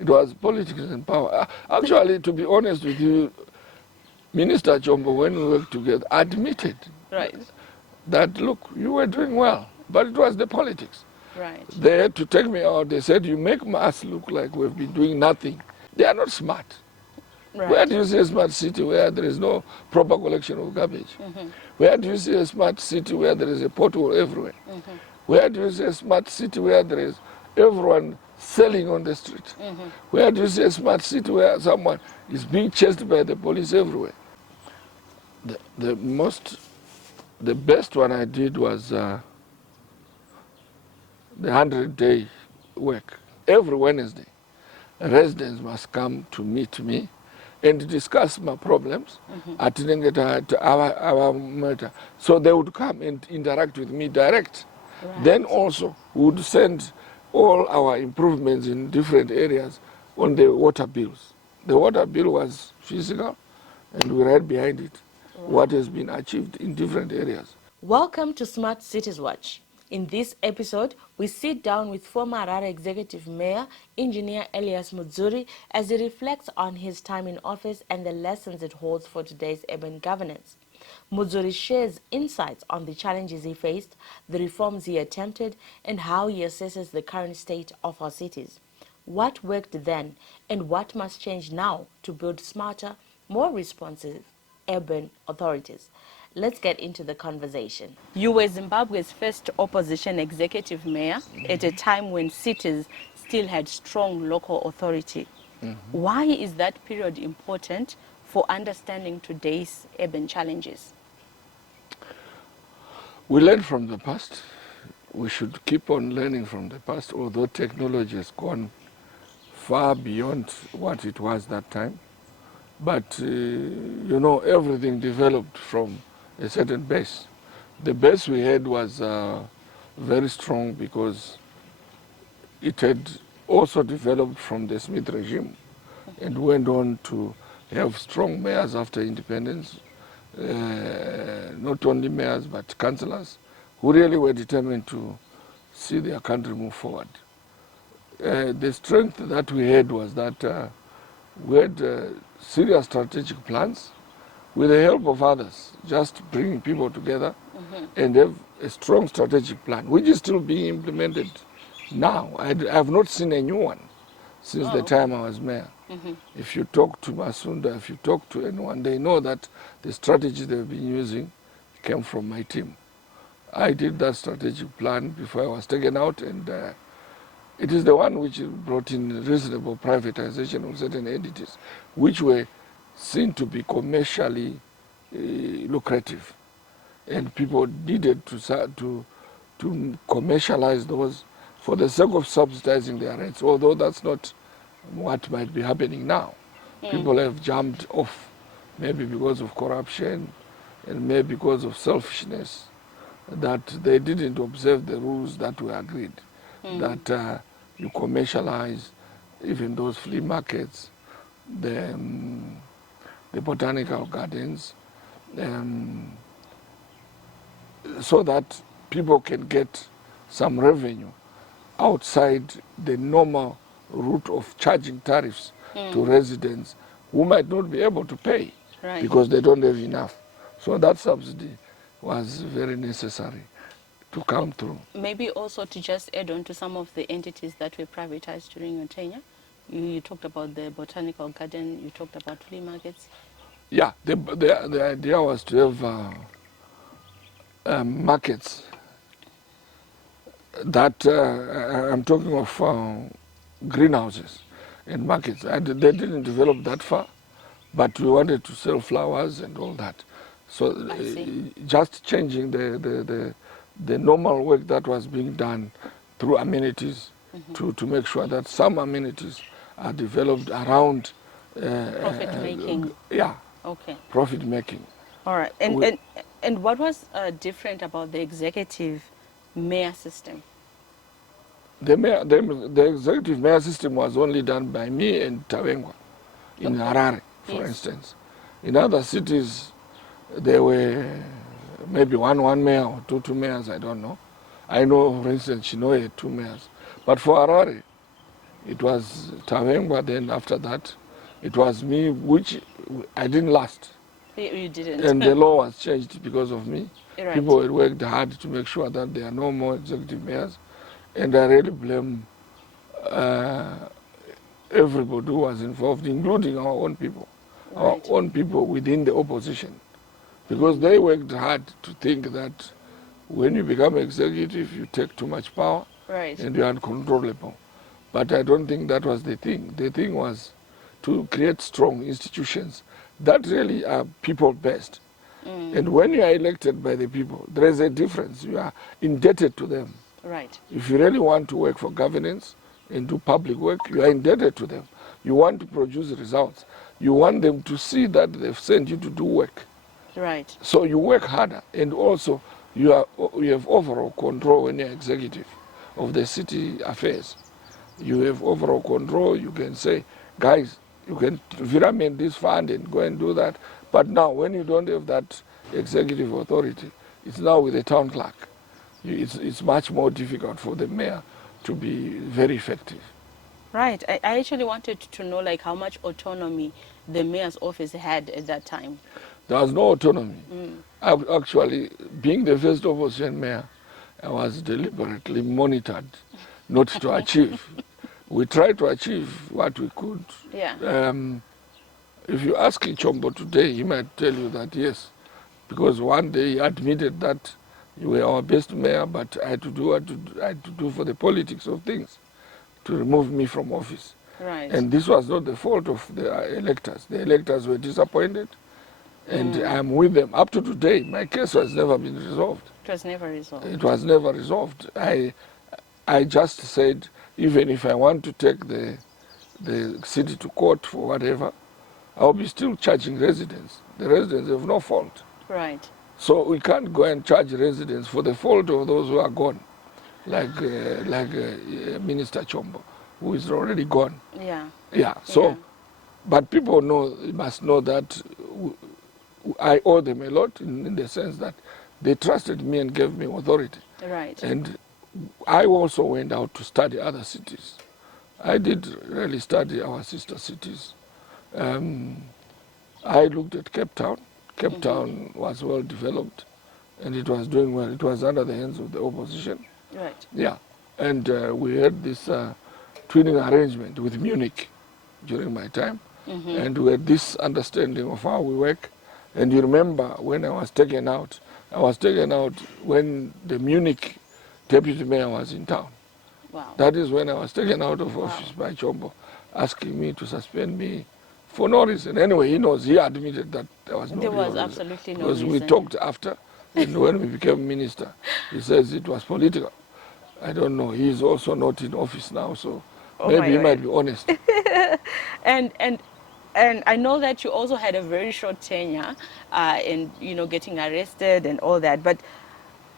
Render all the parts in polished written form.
It was politics and power. Actually, to be honest with you, Minister Chombo, when we worked together, admitted that, look, you were doing well, but it was the politics. Right. They had to take me out. They said, you make us look like we've been doing nothing. They are not smart. Right. Where do you see a smart city where there is no proper collection of garbage? Where do you see a smart city where there is a pothole everywhere? Where do you see a smart city where there is everyone selling on the street? Where do you see a smart city where someone is being chased by the police everywhere? The best one I did was the 100-day work. Every Wednesday, residents must come to meet me and discuss my problems at our matter. So they would come and interact with me direct. Right. Then also we would send all our improvements in different areas on the water bills. The water bill was physical, and we read behind it what has been achieved in different areas. Welcome to Smart Cities Watch. In this episode, we sit down with former Harare Executive Mayor Engineer Elias Mudzuri as he reflects on his time in office and the lessons it holds for today's urban governance. Mudzuri shares insights on the challenges he faced, the reforms he attempted, and how he assesses the current state of our cities. What worked then, and what must change now to build smarter, more responsive urban authorities? Let's get into the conversation. You were Zimbabwe's first opposition executive mayor at a time when cities still had strong local authority. Why is that period important for understanding today's urban challenges? We learn from the past. We should keep on learning from the past, although technology has gone far beyond what it was that time. But, you know, everything developed from a certain base. The base we had was very strong because it had also developed from the Smith regime and went on to have strong mayors after independence, not only mayors but councillors who really were determined to see their country move forward. The strength that we had was that we had serious strategic plans with the help of others, just bringing people together and have a strong strategic plan, which is still being implemented now. I have not seen a new one since the time I was mayor. If you talk to Masunda, if you talk to anyone, they know that the strategy they've been using came from my team. I did that strategic plan before I was taken out, and it is the one which brought in reasonable privatization of certain entities, which were seen to be commercially lucrative, and people needed to commercialize those for the sake of subsidizing their rents, although that's not what might be happening now. People have jumped off, maybe because of corruption and maybe because of selfishness, that they didn't observe the rules that were agreed, that you commercialize even those flea markets, the botanical gardens, so that people can get some revenue outside the normal route of charging tariffs to residents who might not be able to pay because they don't have enough. So that subsidy was very necessary to come through. Maybe also to just add on to some of the entities that were privatized during your tenure. You talked about the botanical garden, you talked about flea markets. Yeah, the idea was to have markets that, I'm talking of greenhouses and markets. They didn't develop that far, but we wanted to sell flowers and all that. So just changing the normal work that was being done through amenities to make sure that some amenities are developed around profit making. Yeah. Okay. Profit making. All right. And what was different about the executive mayor system? The executive mayor system was only done by me and Tawengwa in Harare, for instance. In other cities, there were maybe one mayor or two mayors, I don't know. I know, for instance, Chinoe had 2 mayors. But for Harare, It was Tavengwa, then after that, it was me, which I didn't last. You didn't. And the law was changed because of me. Right. People had worked hard to make sure that there are no more executive mayors. And I really blame everybody who was involved, including our own people, our Right. own people within the opposition. Because they worked hard to think that when you become executive, you take too much power Right. and you're uncontrollable. But I don't think that was the thing. The thing was to create strong institutions that really are people-based. And when you are elected by the people, there is a difference. You are indebted to them. Right. If you really want to work for governance and do public work, you are indebted to them. You want to produce results. You want them to see that they've sent you to do work. Right. So you work harder, and also you have overall control when you're executive of the city affairs. You have overall control. You can say, guys, you can virament this fund and go and do that. But now, when you don't have that executive authority, it's now with the town clerk. It's much more difficult for the mayor to be very effective. Right. I actually wanted to know like how much autonomy the mayor's office had at that time. There was no autonomy. Actually, being the first opposition mayor, I was deliberately monitored not to achieve. We tried to achieve what we could. Yeah. If you ask Chombo today, he might tell you that yes, because one day he admitted that you were our best mayor, but I had to do what I had to do for the politics of things to remove me from office. Right. And this was not the fault of the electors. The electors were disappointed, and I'm with them. Up to today, my case has never been resolved. It was never resolved. It was never resolved. I just said, even if I want to take the city to court for whatever, I'll be still charging residents. The residents have no fault. Right. So we can't go and charge residents for the fault of those who are gone, like Minister Chombo, who is already gone. Yeah. Yeah. So, Yeah. but people must know that I owe them a lot in the sense that they trusted me and gave me authority. Right. And I also went out to study other cities. I did really study our sister cities. I looked at Cape Town. Cape Town was well developed, and it was doing well. It was under the hands of the opposition. Right. Yeah, and we had this twinning arrangement with Munich during my time, and we had this understanding of how we work. And you remember when I was taken out when the Munich deputy mayor was in town. Wow. That is when I was taken out of office by Chombo, asking me to suspend me for no reason. Anyway, he admitted that there was no There was real reason. absolutely no Because we reason. talked after, and when we became minister, he says it was political. I don't know. He is also not in office now, so Oh maybe my he word. might be honest. And I know that you also had a very short tenure in getting arrested and all that. But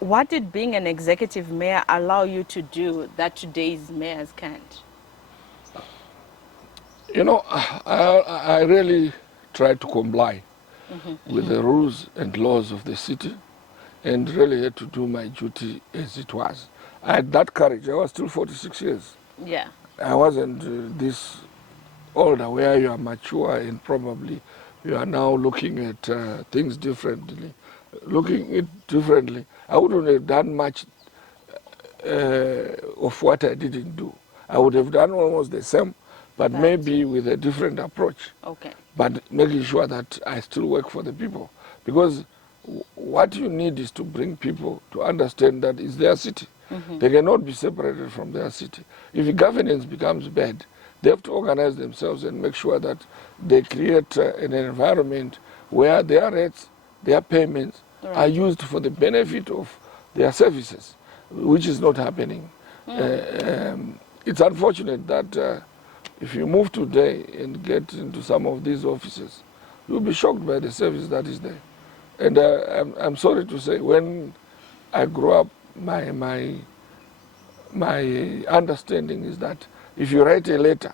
what did being an executive mayor allow you to do that today's mayors can't? I really tried to comply with the rules and laws of the city, and really had to do my duty as it was. I had that courage. I was still 46 years. Yeah. I wasn't this older where you are mature and probably you are now looking at things differently. Looking at it differently, I wouldn't have done much of what I didn't do. I would have done almost the same, but maybe with a different approach. Okay. But making sure that I still work for the people. Because what you need is to bring people to understand that it's their city. They cannot be separated from their city. If governance becomes bad, they have to organize themselves and make sure that they create an environment where their rates, their payments are used for the benefit of their services, which is not happening. It's unfortunate that if you move today and get into some of these offices, you'll be shocked by the service that is there. And I'm sorry to say, when I grew up, my understanding is that if you write a letter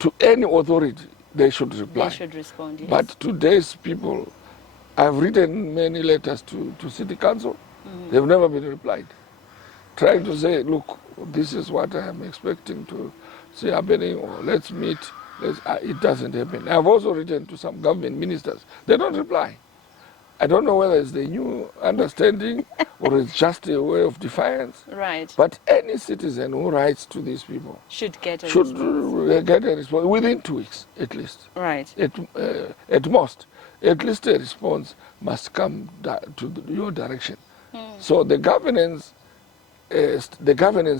to any authority, they should reply. They should respond, yes. But today's people, I've written many letters to city council. They've never been replied. trying to say, look, this is what I am expecting to see happening, or let's meet. It doesn't happen. I've also written to some government ministers. They don't reply. I don't know whether it's the new understanding or it's just a way of defiance. Right. But any citizen who writes to these people Should get a should response. get a response within 2 weeks, at least. Right. At most. At least a response must come to your direction. So the governance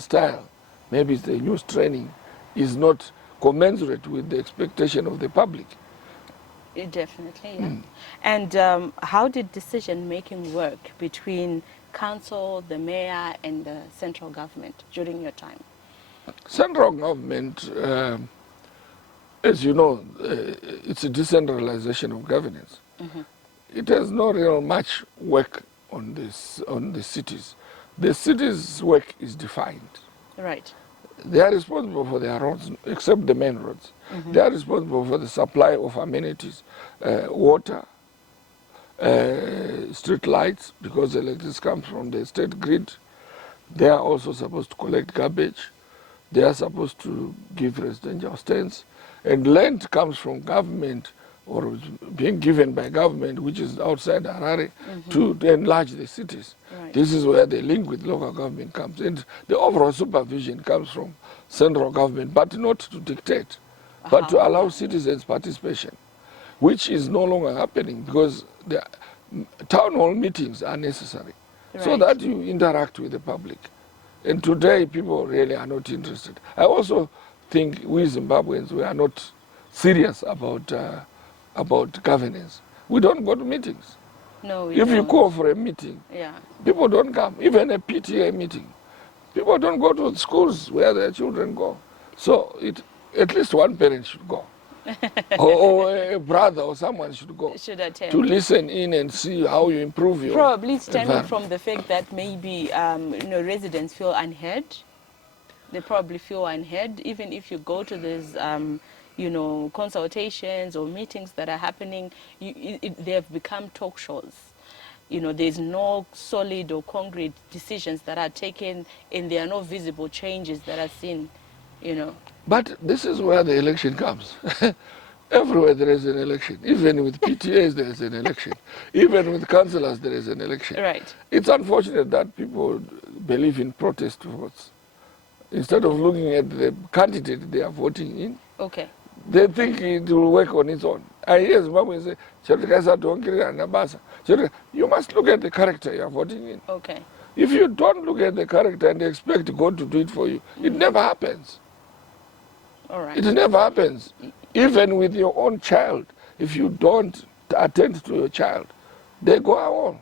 style, maybe it's the news training, is not commensurate with the expectation of the public. Definitely, yeah. And how did decision-making work between council, the mayor, and the central government during your time? Central government, as you know, it's a decentralization of governance. It has no real much work on the cities. The cities' work is defined. Right. They are responsible for their roads, except the main roads. They are responsible for the supply of amenities, water, street lights, because electricity comes from the state grid. They are also supposed to collect garbage. They are supposed to give residential stands. And land comes from government, or being given by government, which is outside Harare, to enlarge the cities. Right. This is where the link with local government comes. And the overall supervision comes from central government, but not to dictate, but to allow citizens' participation, which is no longer happening because the town hall meetings are necessary so Right. that you interact with the public. And today, people really are not interested. I also think we Zimbabweans, we are not serious about governance. We don't go to meetings. No, we If you don't. call for a meeting, Yeah. people don't come. Even a PTA meeting, people don't go to schools where their children go. So at least one parent should go. or a brother or someone should go Should attend. to listen in and see how you improve your Probably stemming environment. from the fact that maybe residents feel unheard. They probably feel unheard, even if you go to these consultations or meetings that are happening. They have become talk shows. There's no solid or concrete decisions that are taken, and there are no visible changes that are seen. But this is where the election comes. Everywhere there is an election. Even with PTAs there is an election. Even with councillors there is an election. Right. It's unfortunate that people believe in protest votes. Instead of looking at the candidate they are voting in, Okay. they think it will work on its own. I hear Zimbabwe say, you must look at the character you are voting in. Okay. If you don't look at the character and expect God to do it for you, it never happens. All right. It never happens. Even with your own child, if you don't attend to your child, they go on.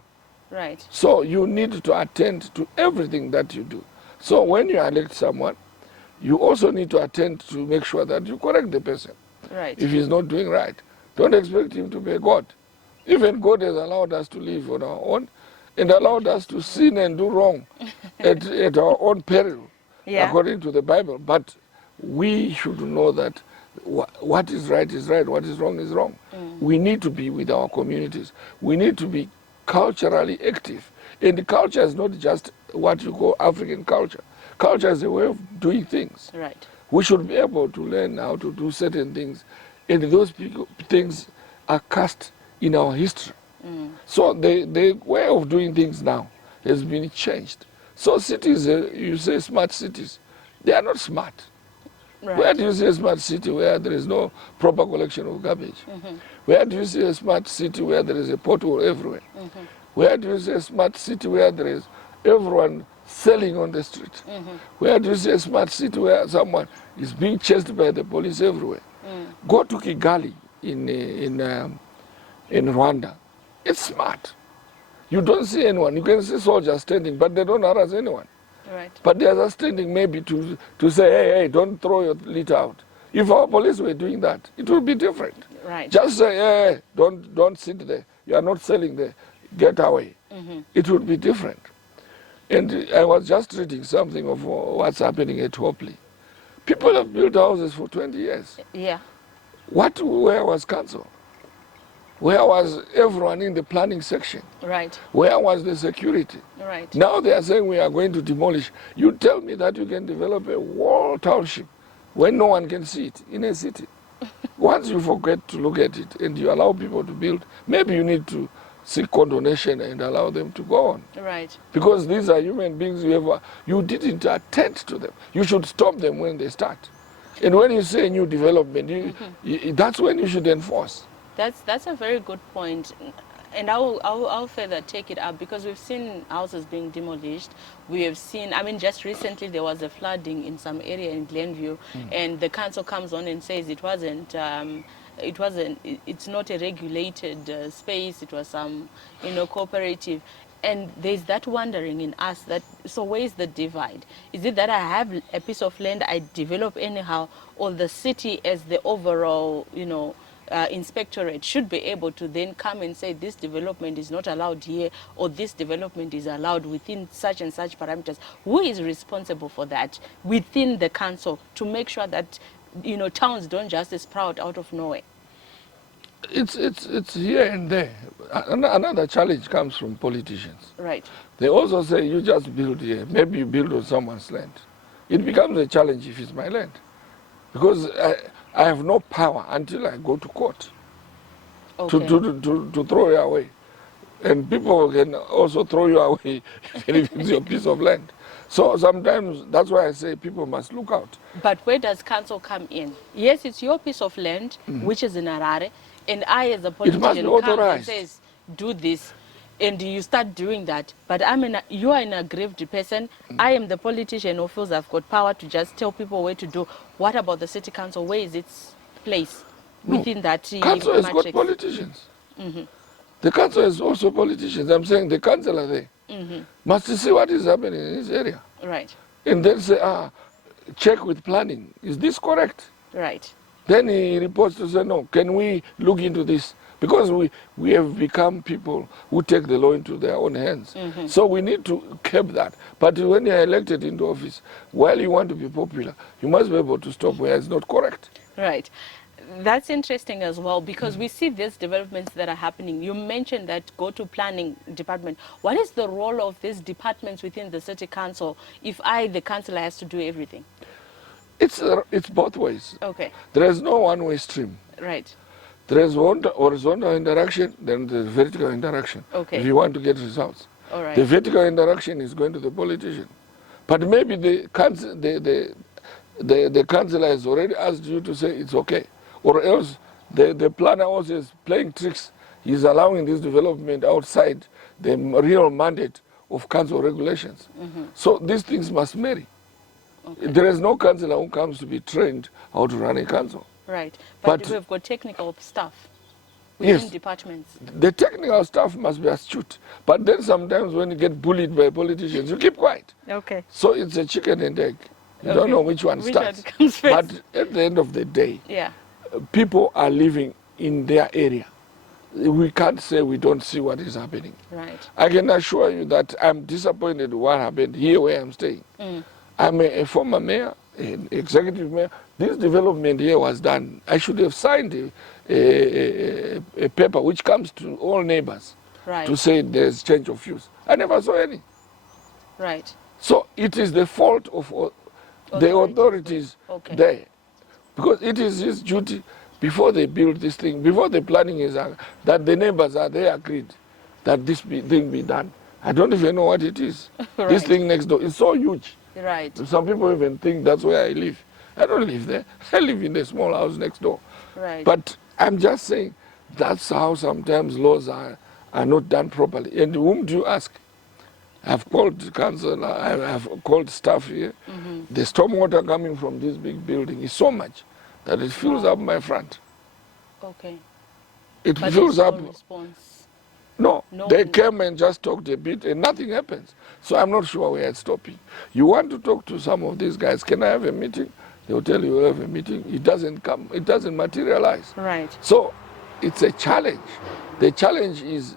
Right. So you need to attend to everything that you do. So when you elect someone, you also need to attend to make sure that you correct the person. Right. If he's not doing right, don't expect him to be God. Even God has allowed us to live on our own and allowed us to sin and do wrong at our own peril, according to the Bible. But we should know that what is right, what is wrong. We need to be with our communities. We need to be culturally active. And culture is not just what you call African culture. Culture is a way of doing things. Right. We should be able to learn how to do certain things, and those things are cast in our history. So the way of doing things now has been changed. So cities, you say smart cities, they are not smart. Right. Where do you see a smart city where there is no proper collection of garbage? Where do you see a smart city where there is a pothole everywhere? Where do you see a smart city where there is everyone selling on the street? Where do you see a smart city where someone is being chased by the police everywhere? Go to Kigali in Rwanda. It's smart. You don't see anyone. You can see soldiers standing, but they don't harass anyone. Right. But they are just standing maybe to say, hey, don't throw your litter out. If our police were doing that, it would be different. Right. Just say, hey, don't sit there. You are not selling there. Get away. It would be different. And I was just reading something of what's happening at Hopley. People have built houses for 20 years. Yeah. Where was council? Where was everyone in the planning section? Right. Where was the security? Right. Now they are saying we are going to demolish. You tell me that you can develop a wall township when no one can see it in a city. Once you forget to look at it and you allow people to build, maybe you need to seek condonation and allow them to go on. Right. Because these are human beings, you didn't attend to them. You should stop them when they start. And when you say new development, that's when you should enforce. That's a very good point. And I'll further take it up, because we've seen houses being demolished. We have seen, I mean, just recently there was a flooding in some area in Glenview, and the council comes on and says it's not a regulated space, it was some, cooperative. And there's that wondering in us that, so where is the divide? Is it that I have a piece of land, I develop anyhow, or the city as the overall, inspectorate should be able to then come and say this development is not allowed here, or this development is allowed within such and such parameters? Who is responsible for that within the council to make sure that, towns don't just sprout out of nowhere? It's here and there. Another challenge comes from politicians. Right. They also say you just build here. Maybe you build on someone's land. It becomes a challenge if it's my land, because I have no power until I go to court to throw you away. And people can also throw you away even if it's your piece of land. So sometimes that's why I say people must look out. But where does council come in? Yes, it's your piece of land, which is in Harare, and I as a politician come and says, do this, and you start doing that. But you are an aggrieved person. I am the politician who feels I've got power to just tell people where to do. What about the city council? Where is its place within that? Council has got politicians. The council is also politicians. I'm saying the councillor there must see what is happening in his area. Right. And then say, check with planning. Is this correct? Right. Then he reports to say, no, can we look into this? Because we have become people who take the law into their own hands. So we need to curb that. But when you are elected into office, while you want to be popular, you must be able to stop where it's not correct. Right. That's interesting as well, because we see these developments that are happening. You mentioned that go to planning department. What is the role of these departments within the city council if the councillor, has to do everything? It's both ways. Okay. There is no one-way stream. Right. There is horizontal interaction, then there's vertical interaction. Okay. If you want to get results. All right. The vertical interaction is going to the politician. But maybe the councillor has already asked you to say it's okay. Or else the planner also is playing tricks. He's allowing this development outside the real mandate of council regulations. So these things must marry. Okay. There is no councillor who comes to be trained how to run a council. Right. But we've got technical staff within departments. The technical staff must be astute. But then sometimes when you get bullied by politicians, you keep quiet. Okay. So it's a chicken and egg. You don't know which one starts. Comes first. But at the end of the day, people are living in their area. We can't say we don't see what is happening. Right. I can assure you that I'm disappointed with what happened here where I'm staying. I'm a former mayor, an executive mayor. This development here was done. I should have signed a paper which comes to all neighbors to say there's change of use. I never saw any. Right. So it is the fault of the authorities there. Because it is his duty before they build this thing, before the planning is that the neighbors they agreed that this thing be done. I don't even know what it is. Right. This thing next door is so huge. Right. Some people even think that's where I live. I don't live there. I live in a small house next door. Right. But I'm just saying that's how sometimes laws are not done properly. And whom do you ask? I've called council, I've called staff here. The stormwater coming from this big building is so much that it fills up my front. Okay. It But fills there's up. no response. No, they came and just talked a bit and nothing happens. So I'm not sure we are stopping. You want to talk to some of these guys, can I have a meeting? They'll tell you we'll have a meeting. It doesn't come, it doesn't materialize. Right. So it's a challenge. The challenge is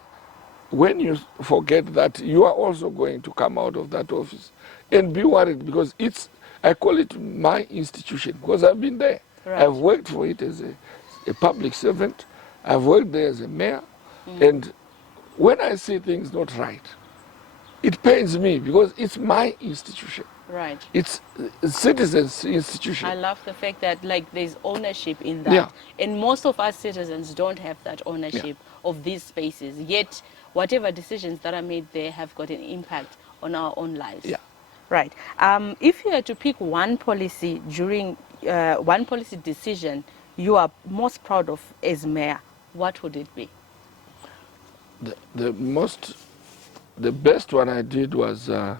when you forget that you are also going to come out of that office and be worried, because I call it my institution because I've been there. Right. I've worked for it as a public servant. I've worked there as a mayor, and when I see things not right, it pains me because it's my institution. Right. It's citizens' institution. I love the fact that like there's ownership in that. Yeah. And most of us citizens don't have that ownership of these spaces. Yet whatever decisions that are made there have got an impact on our own lives. Yeah. Right. If you had to pick one policy one policy decision you are most proud of as mayor, what would it be? The best one I did was the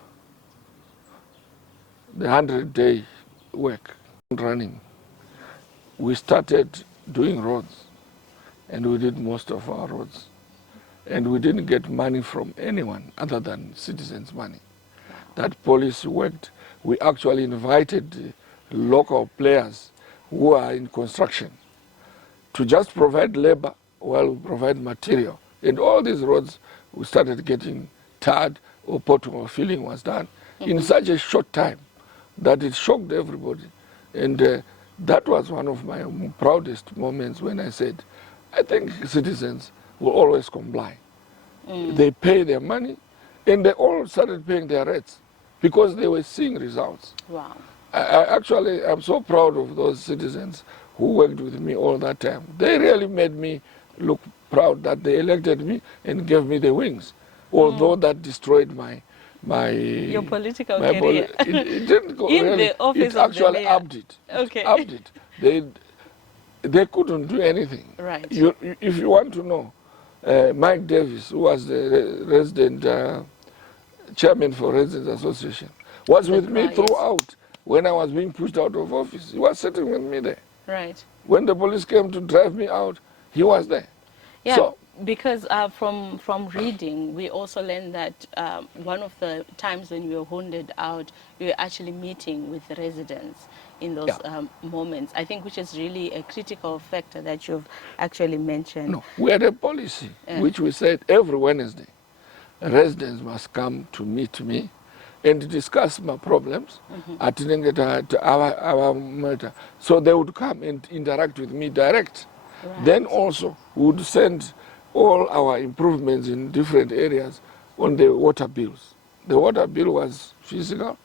100-day work running. We started doing roads, and we did most of our roads. And we didn't get money from anyone other than citizens' money. That policy worked. We actually invited local players who are in construction to just provide labor while we provide material. And all these roads, we started getting tarred or pothole filling was done in such a short time that it shocked everybody. And that was one of my proudest moments when I said, I think citizens will always comply. They pay their money, and they all started paying their rates because they were seeing results. Wow. I'm so proud of those citizens who worked with me all that time. They really made me look proud that they elected me and gave me the wings, although that destroyed your political career. It didn't go in really. The office it of actually the mayor. upped it. Okay. It upped it. They couldn't do anything. Right. If you want to know, Mike Davis, who was the resident chairman for Residents Association, was with me throughout. When I was being pushed out of office, he was sitting with me there. Right. When the police came to drive me out, he was there. Yeah, so, because from reading, we also learned that one of the times when you were wounded out, you were actually meeting with the residents in those moments, I think, which is really a critical factor that you've actually mentioned. No, we had a policy which we said every Wednesday, residents must come to meet me and discuss my problems at our matter. So they would come and interact with me direct. Right. Then also we would send all our improvements in different areas on the water bills. The water bill was physical,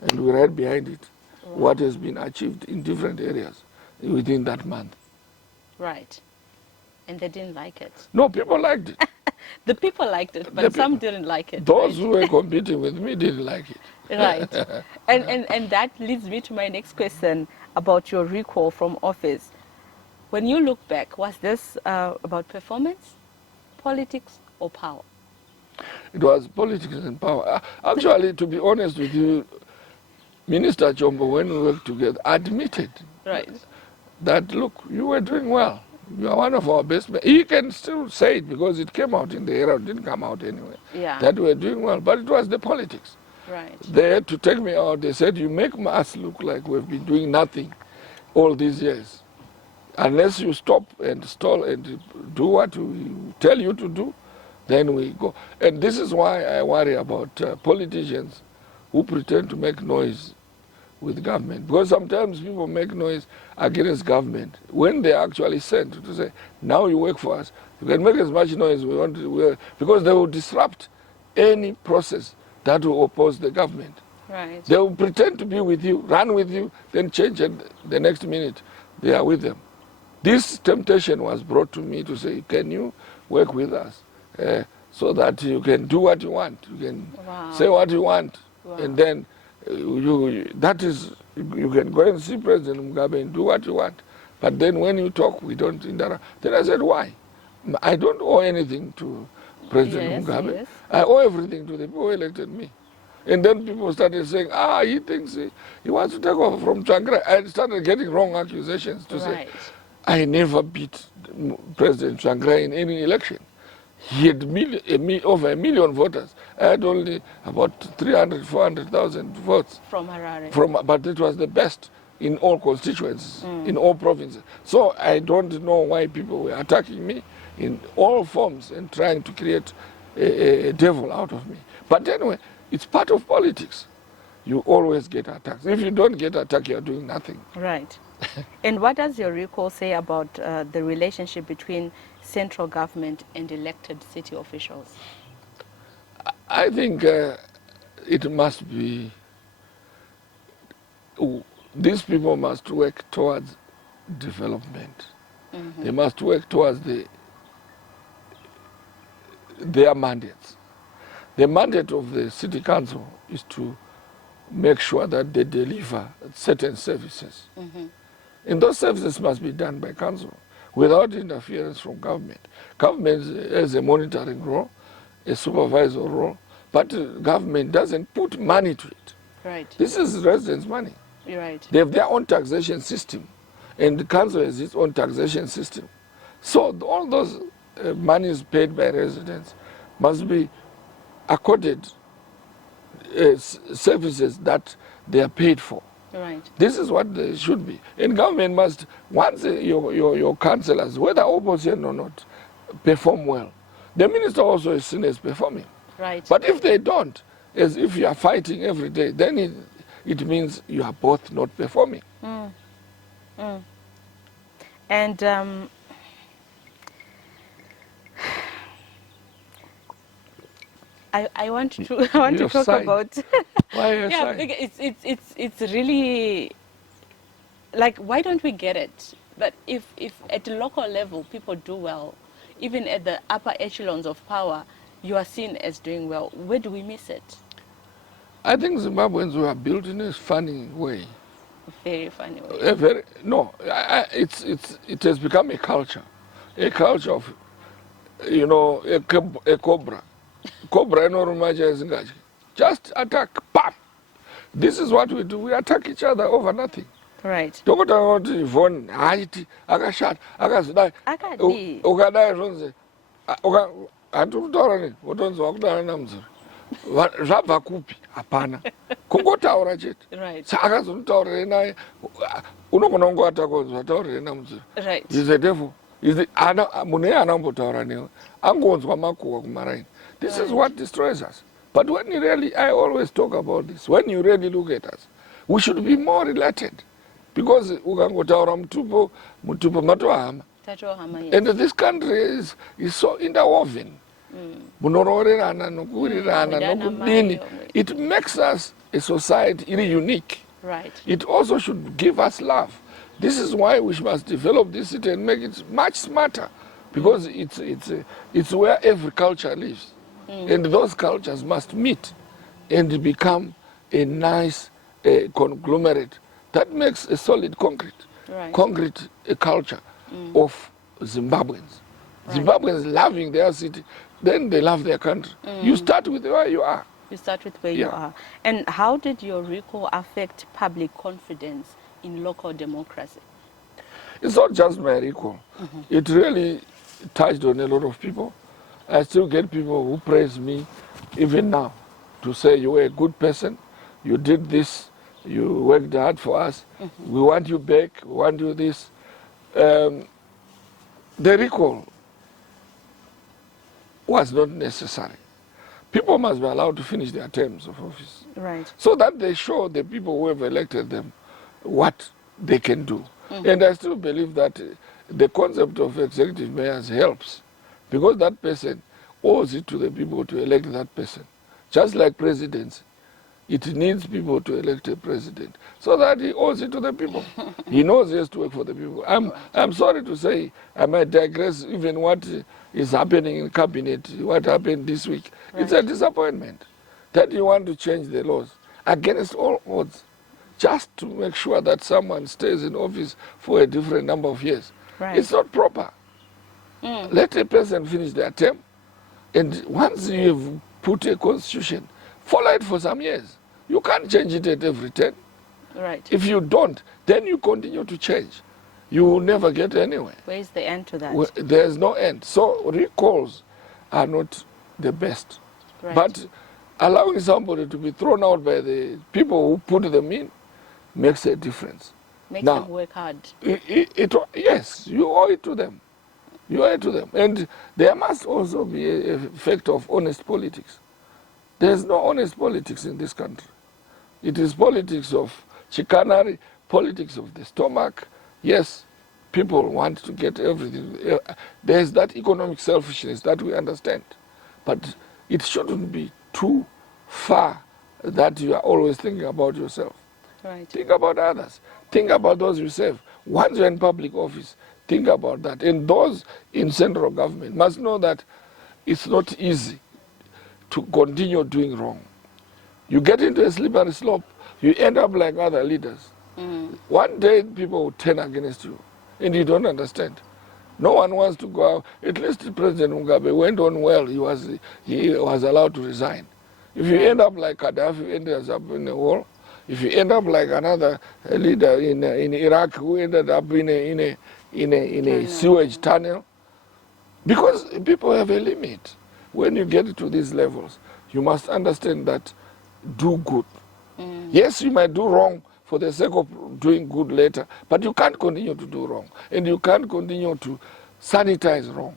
and we read behind it what has been achieved in different areas within that month. Right. And they didn't like it. No, people liked it. The people liked it, but some didn't like it. Those who were competing with me didn't like it. Right. And that leads me to my next question about your recall from office. When you look back, was this about performance, politics, or power? It was politics and power. Actually, to be honest with you, Minister Chombo, when we worked together, admitted that, look, you were doing well. You are one of our best men. He can still say it because it came out in the Herald, didn't come out anyway. Yeah. That we were doing well, but it was the politics. Right. They had to take me out. They said, you make us look like we've been doing nothing all these years. Unless you stop and stall and do what we tell you to do, then we go. And this is why I worry about politicians who pretend to make noise with government. Because sometimes people make noise against government when they are actually sent to say, now you work for us. You can make as much noise we want to, because they will disrupt any process that will oppose the government. Right. They will pretend to be with you, run with you, then change it the next minute. They are with them. This temptation was brought to me to say, can you work with us so that you can do what you want, you can say what you want, and then you can go and see President Mugabe and do what you want. But then when you talk, we don't interact. Then I said, why? I don't owe anything to President Mugabe. Yes. I owe everything to the people who elected me. And then people started saying, he thinks he wants to take over from Tsvangirai. I started getting wrong accusations to say, I never beat President Tsvangirai in any election. He had over 1 million voters. I had only about 300,000, 400,000 votes. From Harare. But it was the best in all constituencies, in all provinces. So I don't know why people were attacking me in all forms and trying to create a devil out of me. But anyway, it's part of politics. You always get attacked. If you don't get attacked, you're doing nothing. Right. And what does your recall say about the relationship between central government and elected city officials? I think it must be, these people must work towards development. They must work towards their mandates. The mandate of the city council is to make sure that they deliver certain services. And those services must be done by council without interference from government. Government has a monitoring role, a supervisory role, but government doesn't put money to it. Right. This is residents' money. You're right. They have their own taxation system, and the council has its own taxation system. So all those monies paid by residents must be accorded services that they are paid for. Right. This is what they should be. And government must, once your councillors, whether opposition or not, perform well, the minister also is seen as performing. Right. But if they don't, as if you are fighting every day, then it means you are both not performing. And I want to talk sighed. about Why are you yeah, sighing? it's really like, why don't we get it? But if at the local level people do well, even at the upper echelons of power, you are seen as doing well. Where do we miss it? I think Zimbabweans were built in a funny way. Very funny way. It has become a culture of, a cobra. Cobra just attack, pam. This is what we do. We attack each other over nothing. Right. Dokota ngoti Yvonne haiti akashata akazodai Akadi. ukadai zvonzi handiri kutaura nei wotonzi wakudana naMudzuri zvabva kupi hapana kungotaura chete Right. sa akazondotaurire naye unogona kungoatakonzwa taurire naMudzuri. Right. He's a devil. Munhu iye haana kumbotaura newe angonzwa makuhwa kumaraini. This is what destroys us. But when you really, I always talk about this, when you really look at us, we should be more related. Because ukangotaura mutupo matohama. Yes. And this country is so interwoven. Munororerana nokuwirirana nokudini. It makes us a society really unique. Right. It also should give us love. This is why we must develop this city and make it much smarter, because it's where every culture lives. And those cultures must meet and become a nice conglomerate that makes a solid concrete culture of Zimbabweans. Right. Zimbabweans loving their city, then they love their country. You start with where you are. You start with where you are. And how did your recall affect public confidence in local democracy? It's not just my recall. It really touched on a lot of people. I still get people who praise me even now to say you were a good person, you did this, you worked hard for us, we want you back, we want you this. The recall was not necessary. People must be allowed to finish their terms of office. Right. So that they show the people who have elected them what they can do. And I still believe that the concept of executive mayors helps, because that person owes it to the people to elect that person. Just like presidents, it needs people to elect a president, so that he owes it to the people. He knows he has to work for the people. I'm sorry to say, I might digress even what is happening in cabinet, what happened this week. Right. It's a disappointment that you want to change the laws against all odds, just to make sure that someone stays in office for a different number of years. Right. It's not proper. Let a person finish their term, and once you have put a constitution, follow it for some years. You can't change it at every turn. Right. If you don't, then you continue to change. You will never get anywhere. Where's the end to that? There's no end. So recalls are not the best. Right. But allowing somebody to be thrown out by the people who put them in makes a difference. Makes Now, them work hard. Yes, you owe it to them. You owe it to them. And there must also be an effect of honest politics. There's no honest politics in this country. It is politics of chicanery, politics of the stomach. Yes, people want to get everything. There's that economic selfishness that we understand. But it shouldn't be too far that you are always thinking about yourself. Right. Think about others. Think about those you serve. Once you're in public office, think about that. And those in central government must know that it's not easy to continue doing wrong. You get into a slippery slope, you end up like other leaders. One day people will turn against you, and you don't understand. No one wants to go out. At least President Mugabe went on well. He was allowed to resign. If you end up like Gaddafi, ended up in a war. If you end up like another leader in Iraq who ended up in a sewage tunnel, because people have a limit. When you get to these levels, you must understand that do good. Yes, you might do wrong for the sake of doing good later, but you can't continue to do wrong. And you can't continue to sanitize wrong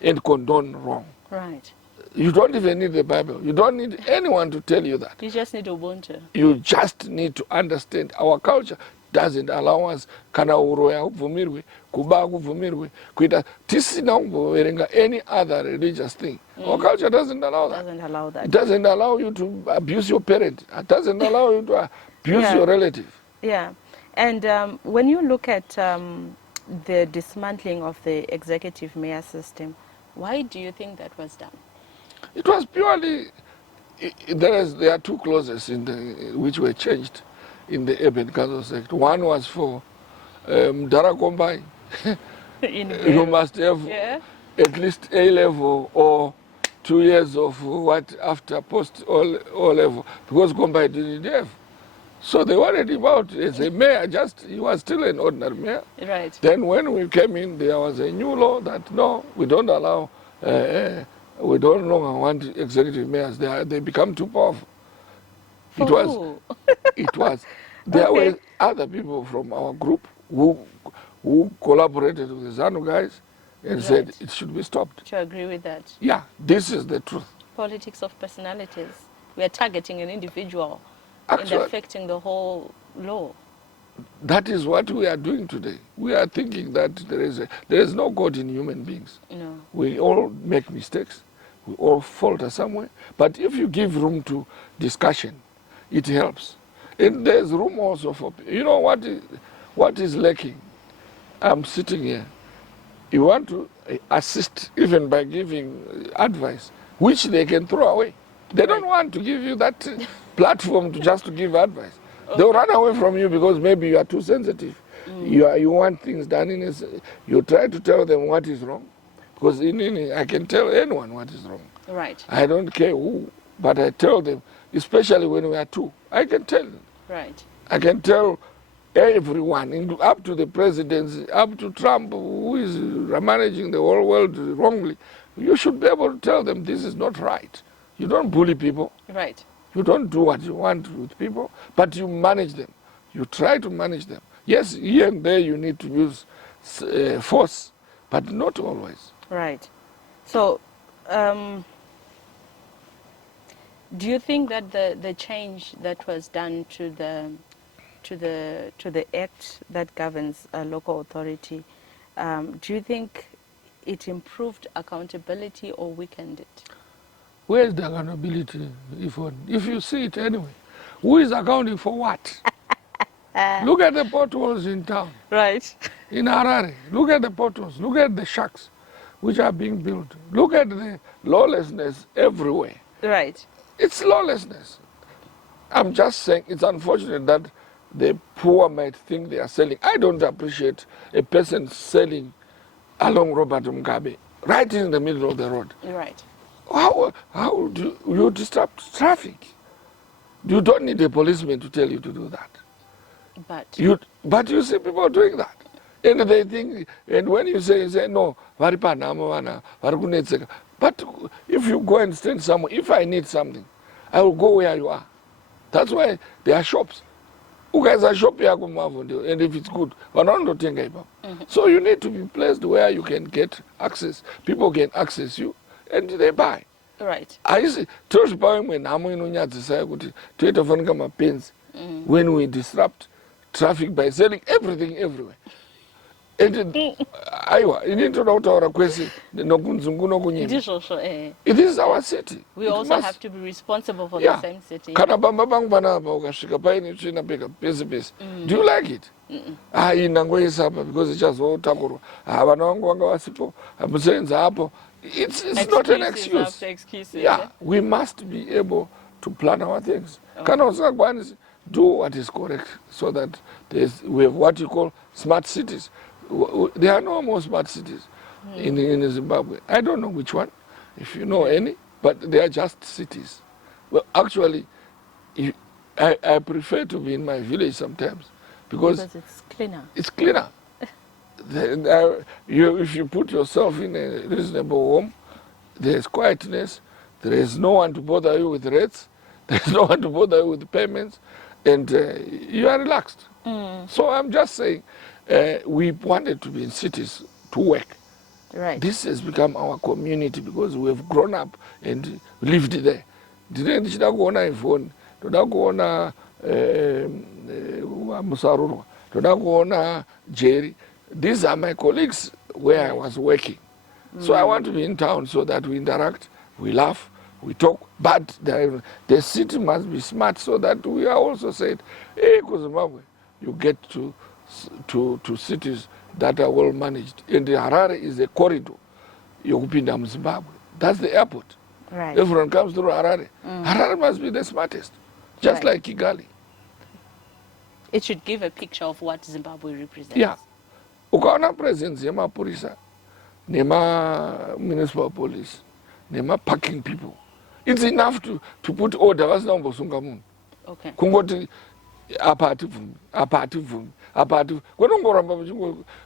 and condone wrong. Right. You don't even need the Bible. You don't need anyone to tell you that. You just need Ubuntu. You just need to understand our culture doesn't allow us kana uroya ubvumirwe kuba kubvumirwe kuita tisina kumboverenga any other religious thing. Our culture doesn't allow that. Doesn't allow that. It doesn't allow you to abuse your parent. It doesn't allow you to abuse your relative. Yeah. And when you look at the dismantling of the executive mayor system, why do you think that was done? It was purely, there are two clauses which were changed in the Urban Councils Act. One was for Mdara Kombai. You must have at least A level or 2 years of what after post O level, because Kombai didn't have. So they wanted him out as a mayor, he was still an ordinary mayor. Right. Then when we came in, there was a new law that no, we don't allow, we don't longer want executive mayors. They become too powerful. It was. There were other people from our group who collaborated with the ZANU guys and said it should be stopped. Do you agree with that? Yeah, this is the truth. Politics of personalities. We are targeting an individual and affecting the whole law. That is what we are doing today. We are thinking that there is no God in human beings. No. We all make mistakes. We all falter somewhere. But if you give room to discussion, it helps. And there's room also for, you know what is lacking? I'm sitting here. You want to assist even by giving advice, which they can throw away. They don't want to give you that platform to give advice. They'll run away from you because maybe you are too sensitive. You want things done you try to tell them what is wrong. Because I can tell anyone what is wrong. Right. I don't care who, but I tell them, especially when we are two. I can tell them. Right. I can tell everyone, up to the presidents, up to Trump, who is managing the whole world wrongly. You should be able to tell them this is not right. You don't bully people. Right. You don't do what you want with people, but you manage them. You try to manage them. Yes, here and there you need to use force, but not always. Right. So, do you think that the change that was done to the act that governs a local authority, do you think it improved accountability or weakened it? Where is the accountability, Yvonne? If you see it anyway, who is accounting for what? Look at the potholes in town. Right. In Harare, look at the potholes. Look at the shacks which are being built. Look at the lawlessness everywhere. Right. It's lawlessness. I'm just saying it's unfortunate that the poor might think they are selling. I don't appreciate a person selling along Robert Mugabe, right in the middle of the road. Right. How do you disrupt traffic? You don't need a policeman to tell you to do that. But you see people doing that. And they think, and when you say no, but if you go and stand somewhere, if I need something, I will go where you are. That's why there are shops. You guys are shopping, and if it's good, so you need to be placed where you can get access. People can access you, and they buy. Right. When we disrupt traffic by selling everything everywhere. And aiwa, initoda kutaura kwese nokunzungu nokunyima. Ndizvozvo, It is our city. we It also must- have to be responsible for Yeah. the same city. Kana bamba pangu panapa ukasvika paine tsvina peka pese pese. Do you like it? Inangoisa apa because ichazotakurwa. Vana vangu vanga vasipo, musenza hapo. It's not an Excuses excuse. after excuses. Yeah, we must be able to plan our things. Kana usingakwanisi, do what is correct so that we have what you call smart cities. There are no more smart cities in Zimbabwe. I don't know which one, if you know any, but they are just cities. Well, actually, I prefer to be in my village sometimes because it's cleaner. it's cleaner. If you put yourself in a reasonable home, there is quietness, there is no one to bother you with rates, there is no one to bother you with payments, and you are relaxed. So I'm just saying, we wanted to be in cities to work. Right. This has become our community because we have grown up and lived there. Ndine ndichida kuona Yvonne, ndoda kuona Musarurwa, ndoda kuona Jerry. These are my colleagues where I was working. So I want to be in town so that we interact, we laugh, we talk, but the city must be smart so that we are also said, hey, Zimbabwe, you get to cities that are well managed. And the Harare is a corridor. Yokupinda mu Zimbabwe. That's the airport. Right. Everyone comes through Harare. Harare must be the smartest, just Right. like Kigali. It should give a picture of what Zimbabwe represents. Yeah. Ukaona presence yemapurisa, nema municipal police, nema parking people. It's enough to put order. Vasina kumbosunga munhu. Okay. Kungoti apa hativhumi, apa hativhumi, apa hativhumi. Kwenongoramba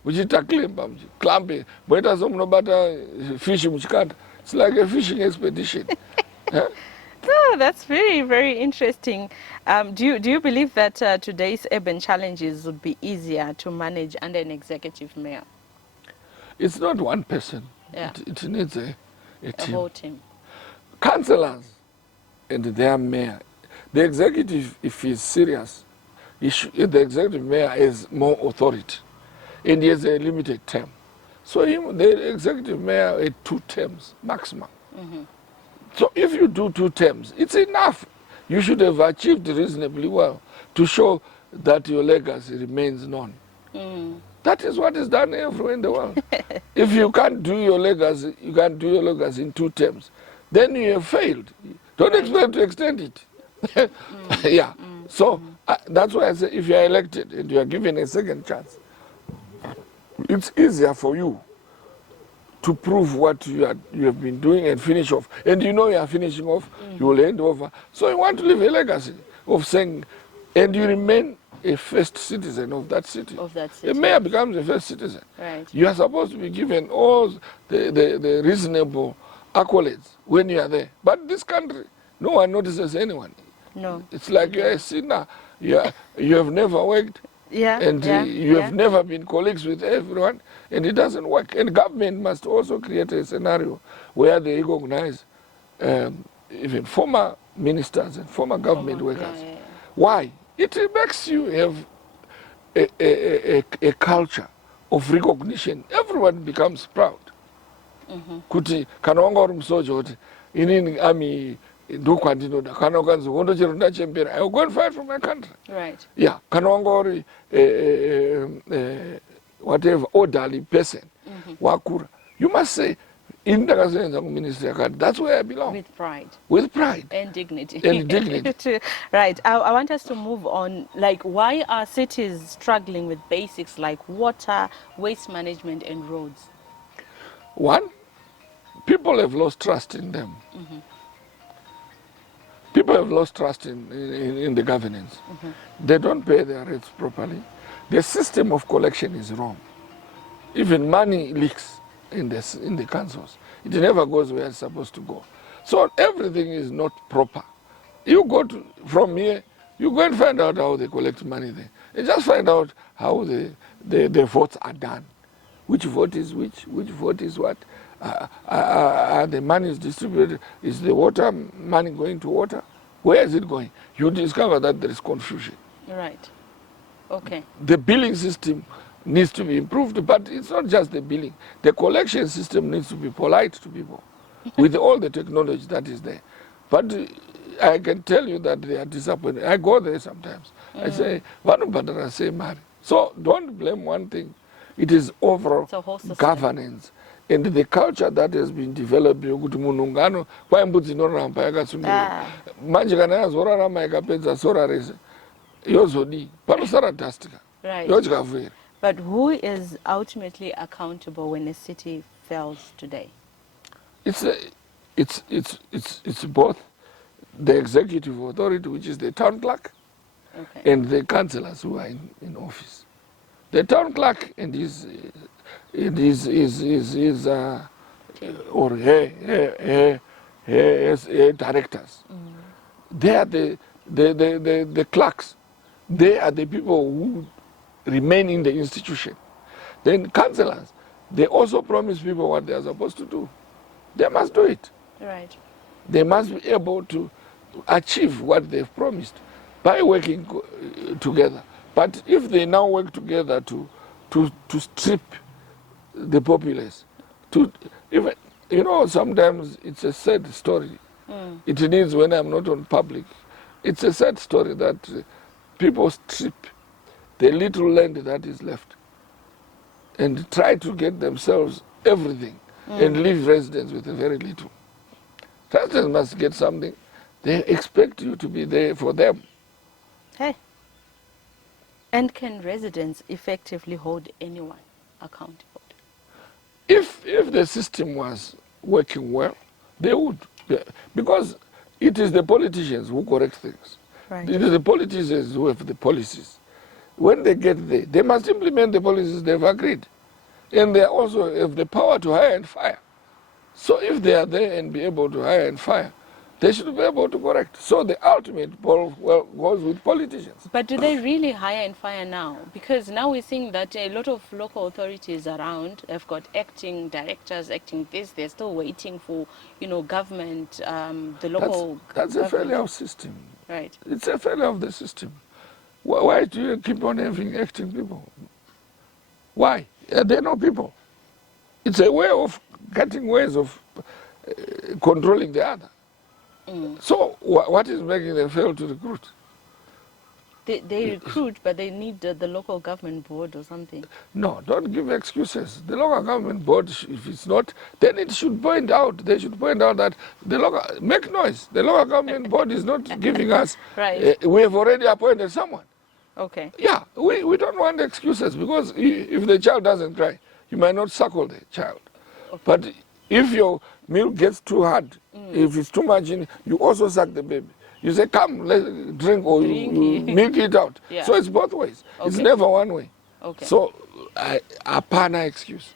muchiita climba, muchiclambe, moita somunobata fish muchikanda. It's like a fishing expedition. Huh? Oh, that's very, very interesting. Do you believe that today's urban challenges would be easier to manage under an executive mayor? It's not one person. Yeah. It needs a A team. whole team. Councillors and their mayor. The executive, if he's serious, the executive mayor has more authority and he has a limited term. So the executive mayor had 2 terms maximum. So if you do 2 terms, it's enough. You should have achieved reasonably well to show that your legacy remains known. That is what is done everywhere in the world. If you can't do your legacy, you can't do your legacy in 2 terms, then you have failed. Don't expect to extend it. Yeah. So that's why I say if you are elected and you are given a second chance, it's easier for you to prove what you have been doing and finish off. And you know you are finishing off, you will hand over. So you want to leave a legacy of saying, and you remain a first citizen of that city. Of that The city. mayor becomes a first citizen. Right. You are supposed to be given all the reasonable accolades when you are there. But this country, no one notices anyone. No. It's like you are a sinner. You have never worked. Yeah. And yeah, you yeah. have never been colleagues with everyone, and it doesn't work. And government must also create a scenario where they recognize even former ministers and former government workers. yeah. Why? It makes you have a culture of recognition. Everyone becomes proud. Kuti kana wanga uri musoja kuti inini army ndokwandinoda kana ukanzi hondo chero ndachembera I will go and fight for my country. Right. Yeah, kana wanga uri whatever orderly person wakura, you must say ini ndakasevenza kuministry yakati, that's where I belong. With pride. With pride. And dignity. And dignity. Right. I want us to move on. Like, why are cities struggling with basics like water, waste management, and roads? One, people have lost trust in them. People have lost trust in the governance. They don't pay their rates properly. The system of collection is wrong. Even money leaks in the councils. It never goes where it's supposed to go. So everything is not proper. You go from here, you go and find out how they collect money there. And just find out how the votes are done. Which vote is which vote is what. The money is distributed. Is the water money going to water? Where is it going? You discover that there is confusion. Right. Okay. The billing system needs to be improved, but it's not just the billing. The collection system needs to be polite to people with all the technology that is there. But I can tell you that they are disappointed. I go there sometimes. I say, "Vanu badara say mari." So don't blame one thing. It is overall It's a whole system. governance and the culture that has been developed yokuti munhu ngano kwai mbudzi inoramba yakasungirirwa manje kana yazorarama ikapedza sora rese yozodii panosara dhastika Right. yodyavu here. But who is ultimately accountable when a city fails today? It's both the executive authority, which is the town clerk, Okay. and the councillors who are in office. The town clerk and his or her directors. They are the clerks. They are the people who remain in the institution. Then councillors, they also promise people what they are supposed to do. They must do it. Right. They must be able to achieve what they've promised by working together. But if they now work together to strip the populace, to even, you know, sometimes it's a sad story. It needs, when I'm not on public, it's a sad story that people strip the little land that is left and try to get themselves everything and leave residents with a very little. Residents must get something. They expect you to be there for them. Hey. And can residents effectively hold anyone accountable? If the system was working well, they would. Because it is the politicians who correct things. Right. It is the politicians who have the policies. When they get there, they must implement the policies they've agreed. And they also have the power to hire and fire. So if they are there and be able to hire and fire, they should be able to correct. So the ultimate ball goes with politicians. But do they really hire and fire now? Because now we're seeing that a lot of local authorities around have got acting directors, this. They're still waiting for, government, the local That's a failure of system. Right. It's a failure of the system. Why do you keep on having acting people? Why? They're not people. It's a way of getting ways of controlling the other. So what is making them fail to recruit? They recruit, but they need the local government board or something. No, don't give excuses. The local government board, if it's not, then it should point out. They should point out that make noise. The local government board is not giving us. Right. We have already appointed someone. Okay. Yeah, we don't want excuses, because if the child doesn't cry, you might not suckle the child. Okay. But if your milk gets too hard, if it's too much in, you also suck the baby. You say, come, let's drink, or you milk it out. Yeah. So it's both ways. Okay. It's never one way. Okay. So, apana excuse.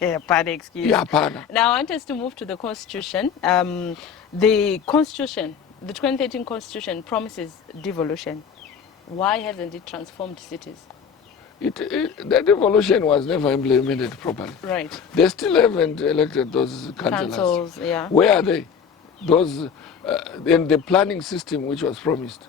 Yeah, bad excuse. Yeah, apana. Now, I want us to move to the Constitution. The Constitution, the 2013 Constitution promises devolution. Why hasn't it transformed cities? The devolution was never implemented properly. Right. They still haven't elected those councillors. Councils, yeah. Where are they? Those, in the planning system which was promised,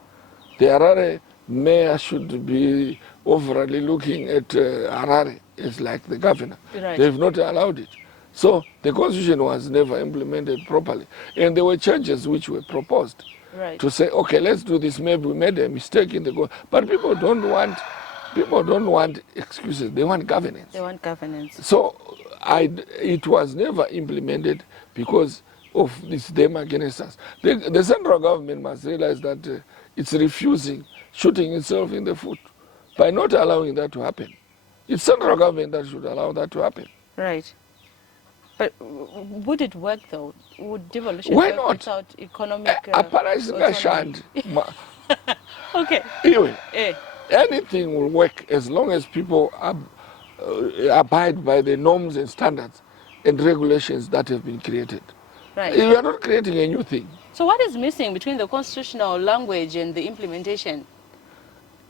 the Harare mayor should be overly looking at Harare as like the governor. Right. They've not allowed it. So the constitution was never implemented properly. And there were changes which were proposed. Right. To say, okay, let's do this. Maybe we made a mistake in the but people don't want excuses. They want governance. They want governance. So it was never implemented because of this them against us. The central government must realize that it's refusing, shooting itself in the foot by not allowing that to happen. It's central government that should allow that to happen. Right. But would it work though? Would devolution Why work not? without economic Apana Okay. Anyway, Eh. anything will work as long as people abide by the norms and standards and regulations that have been created. Right. We are not creating a new thing. So what is missing between the constitutional language and the implementation?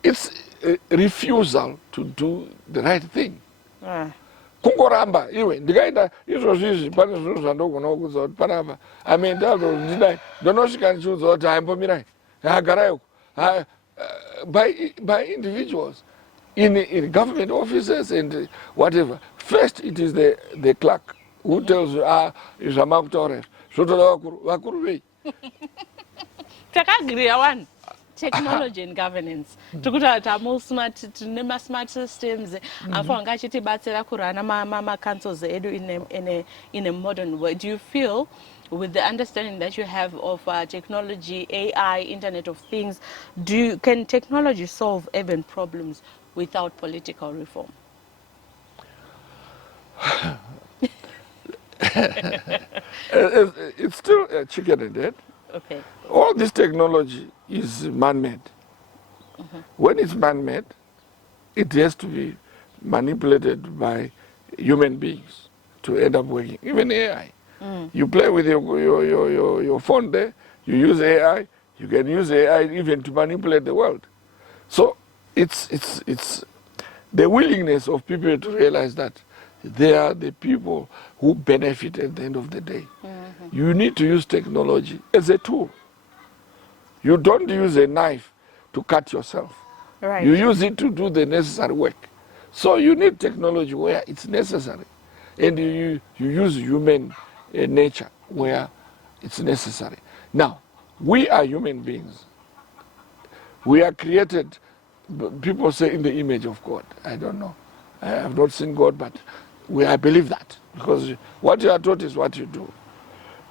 It's a refusal to do the right thing. Ah. Kungoramba iwe ndikaita izvozvizvi pane zvinhu zvandogona kuudza kuti panapa amendazvo ndidai ndonosvika ndichiudza kuti haimbomirai hagarai uko by individuals in government offices and whatever. First, it is the clerk who tells you, zvamakutaura zvotoda vakuru vei. Takagriya one. Technology and governance. Tukutaura smart systems. Afanga achitibatsira kurana ma councils edu in a modern way. Do you feel, with the understanding that you have of technology, AI, Internet of Things, can technology solve urban problems without political reform? It's still a chicken and egg. Okay. All this technology is man-made. When it's man-made, it has to be manipulated by human beings to end up working. Even AI. You play with your phone there, you use AI, you can use AI even to manipulate the world. So it's the willingness of people to realize that they are the people who benefit at the end of the day. You need to use technology as a tool. You don't use a knife to cut yourself. Right. You use it to do the necessary work. So you need technology where it's necessary. And you use human nature where it's necessary. Now, we are human beings. We are created, people say, in the image of God. I don't know. I have not seen God, but I believe that. Because what you are taught is what you do.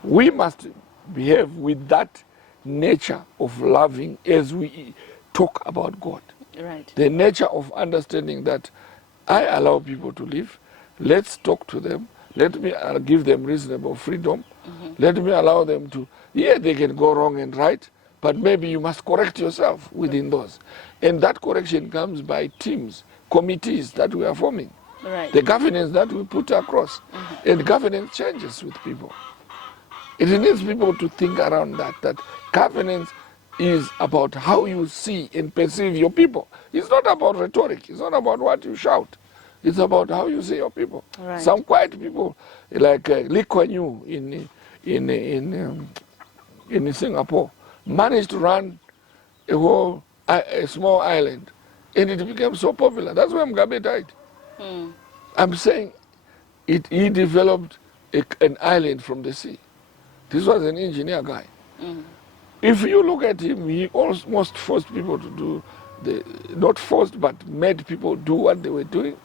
We must behave with that nature of loving as we talk about God. Right. The nature of understanding that I allow people to live. Let's talk to them. Let me give them reasonable freedom. Let me allow them to, they can go wrong and right, but maybe you must correct yourself within those. And that correction comes by teams, committees that we are forming. Right. The governance that we put across. And governance changes with people. It needs people to think around that governance is about how you see and perceive your people. It's not about rhetoric. It's not about what you shout. It's about how you see your people. Right. Some quiet people, like Lee Kuan Yew in Singapore, managed to run a small island, and it became so popular. That's why Mugabe died. I'm saying he developed an island from the sea. This was an engineer guy. If you look at him, he almost forced people to do, not forced, but made people do what they were doing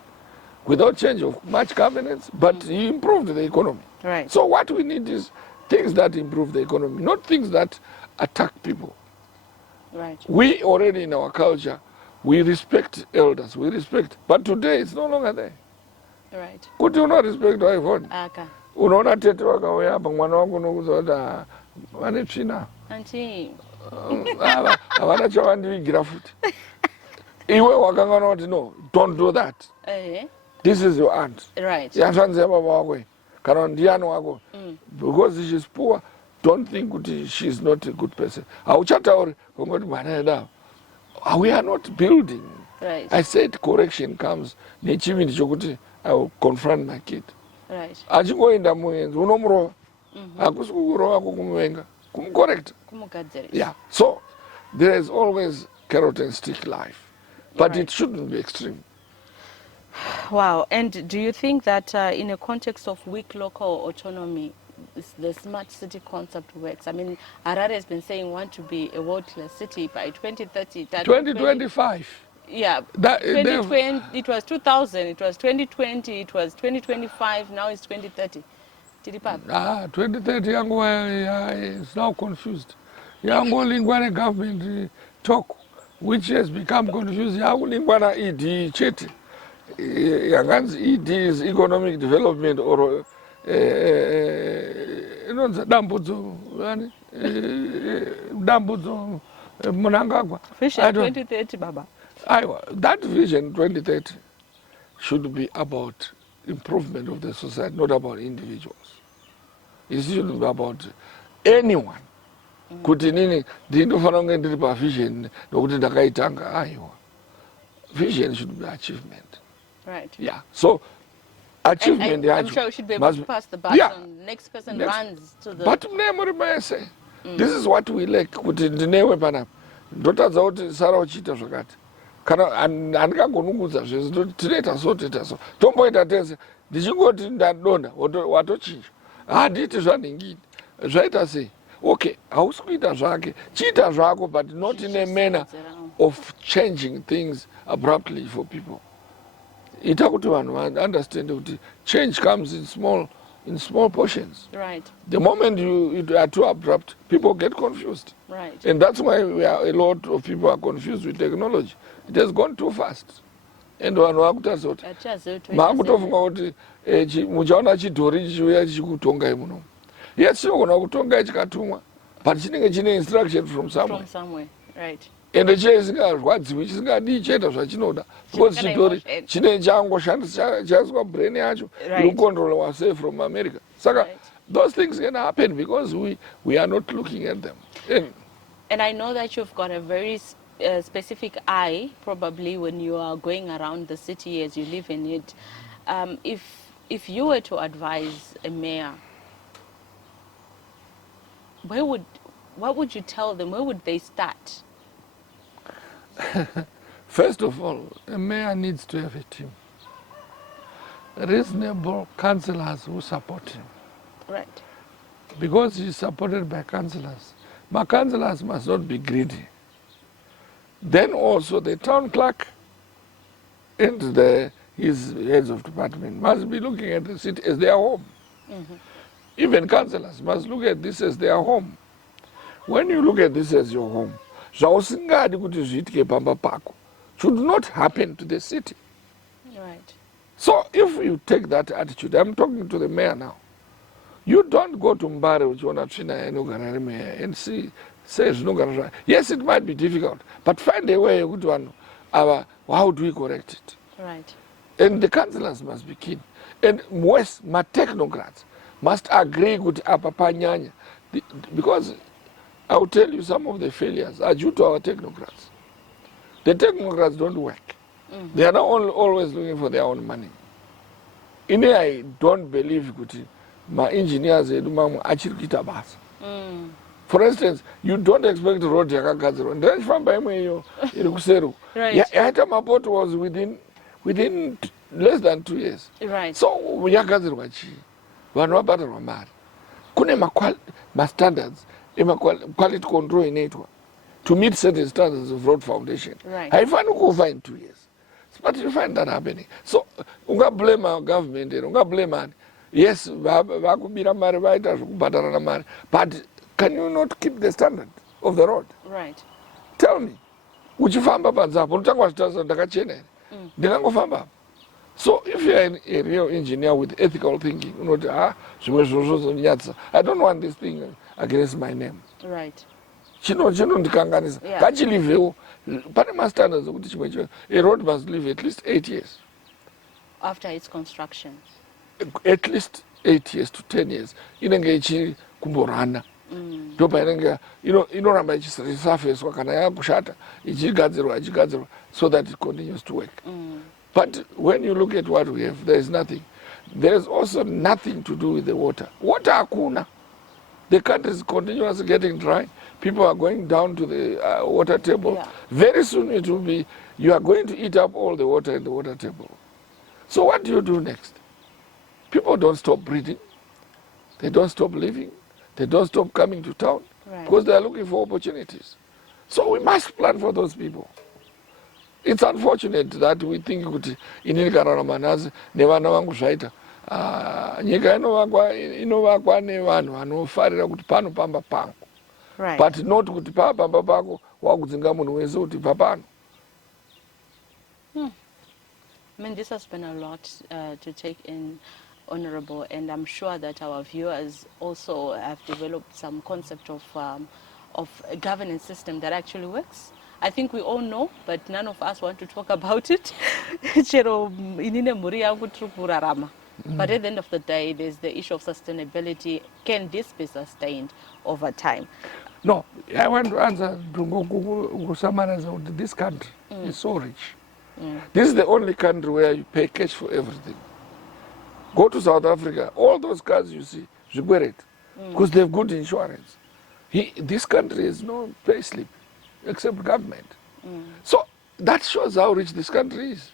without change of much governance, but he improved the economy. Right. So what we need is things that improve the economy, not things that attack people. Right. We already in our culture, we respect elders, but today it's no longer there. Right. Could you not respect Yvonne? Aka. Unaona tete wakauya apa mwana wangu nokuza kuti vane tsvina Auntie. havana chavandivigira futi. Iwe wakanga unoti no, don't do that. This is your aunt. Right. Yatsvanzi yababa wako kana ndiani wako. Because she's poor, don't think kuti she's not a good person. Hauchatauri kungoti mwana yeda. We are not building. Right. I said correction comes nechivindi chokuti I will confront my kid. Right. Achingoenda muenzi unomurova. Hakusi kukurova kukumuvenga. Kumucorrect. Yeah. So there is always carrot and stick life. But Right. it shouldn't be extreme. Wow. And do you think that in a context of weak local autonomy, the smart city concept works? I mean, Harare has been saying want to be a world-class city by 2030. 2025. Yeah. That- 2020, it was 2000, it was 2020, it was 2025, now it's 2030. Did it pop? 2030 yangu is now confused. Yangu lingwana government talk, which has become confused. Yangu lingwana ED chete. Yanganzi ED is economic development or dambudzo munangagwa. Vision 2030, Baba. That vision 2030 should be about improvement of the society, not about individuals. It should be about anyone. Kuti nini ndinofana kunge ndiri pavision nokuti ndakaitanga aiwa. Vision should be achievement. Right. Yeah. So achievement I'm sure we should be able to pass the baton. Yeah. Next person runs to the... But nemuri this is what we lack. Kuti ndinewe panapa. Ndotadza kuti Sara uchita zvakati. kana handingagoni kuudza zvese tinoita so toita so tomboita tese ndichingoti ndadonha watochinja handiti zvanhingini zvaita sei okay hausi kuita zvake chiita zvako but not in a manner of changing things abruptly for people. Ita kuti vanhu understand kuti change comes in small portions. Right. The moment you are too abrupt, people get confused. Right. And that's why a lot of people are confused with technology. It has gone too fast. And vanhu vakutarisa kuti maakutofunga kuti muchaona chidhori chichiuya chichikutongai muno. Yes, chinogona kutongai chikatumwa, but chinenge chine instruction from somewhere. From somewhere, right. Ende chisingarwadziwi chisingadi chaita zvachinoda because chidhori chine changoshandisa chaiswa brain yacho inocontrolwa say from America. Saka those things can happen because we are not looking at them. And I know that you've got a very specific eye, probably when you are going around the city as you live in it. If you were to advise a mayor, what would you tell them? Where would they start? First of all, a mayor needs to have a team. Reasonable councillors who support him. Right. Because he's supported by councillors. My councillors must not be greedy. Then also the town clerk and his heads of department must be looking at the city as their home. Mm-hmm. Even councillors must look at this as their home. When you look at this as your home, zvausingadi kuti zviitike pamba pako should not happen to the city. Right. So if you take that attitude, I'm talking to the mayor now, you don't go to Mbare uchiona tsvina inogara mayor and say zvinogara zvayo. Yes, it might be difficult, but find a way yekuti vanhu how do we correct it? Right. And the councillors must be keen. And most my technocrats must agree with apa panyanya, because I will tell you some of the failures are due to our technocrats. The technocrats don't work. Mm-hmm. They are not always looking for their own money. I don't believe kuti my engineers achiri kuita basa. For instance, you don't expect road yakagadzirwa. Ndinofamba imwe iyo iri kuseru. Yaita mapotholes within less than 2 years. Right. So yakagadzirwa chii? Vanhu vabhadharwa mari. Kune ma-standards, quality control inoitwa to meet certain standards of road foundation. Right. Haifaniri kufa in 2 years. But you find that happening. So ungablame our government, ungablame. Yes, vakubira mari vaita zvekubhadharana mari, but can you not keep the standard of the road? Right. Tell me. Uchifamba panzapo unotanga wachitarisira ndakachena here. Ndingangofamba. So if you are a real engineer with ethical thinking, unoti zvimwe zvozonyadzisa. I don't want this thing against my name. Right. Chinondikanganisa. Ngachilivewo. Pane ma-standards okuti chimwe a road must live at least 8 years. After its construction. At least 8 years to 10 years. Inenge ichiri kumborana. Ndopa inenge inoramba ichisurfacwa kana yakushata ichigadzirwa so that it continues to work. But when you look at what we have, there is nothing. There is also nothing to do with the water. Water hakuna. The country is continuously getting dry. People are going down to the water table. Yeah. Very soon it will be, you are going to eat up all the water in the water table. So what do you do next? People don't stop breathing. They don't stop living. They don't stop coming to town. Right. Because they are looking for opportunities. So we must plan for those people. It's unfortunate that we think kuti inini kararama nhasi nevana vangu zvaita nyika inovakwa nevanhu vanofarira kuti panopamba pangu. Right. But not kuti pamba pako wakudzinga munhu wese kuti papano. I mean, this has been a lot to take in, Honorable, and I'm sure that our viewers also have developed some concept of a governance system that actually works. I think we all know, but none of us want to talk about it. But at the end of the day, there's the issue of sustainability. Can this be sustained over time? No, I want to answer to summarize that this country is so rich. This is the only country where you pay cash for everything. Go to South Africa, all those cars you see, because they have good insurance. This country has no pay slip except government. So that shows how rich this country is.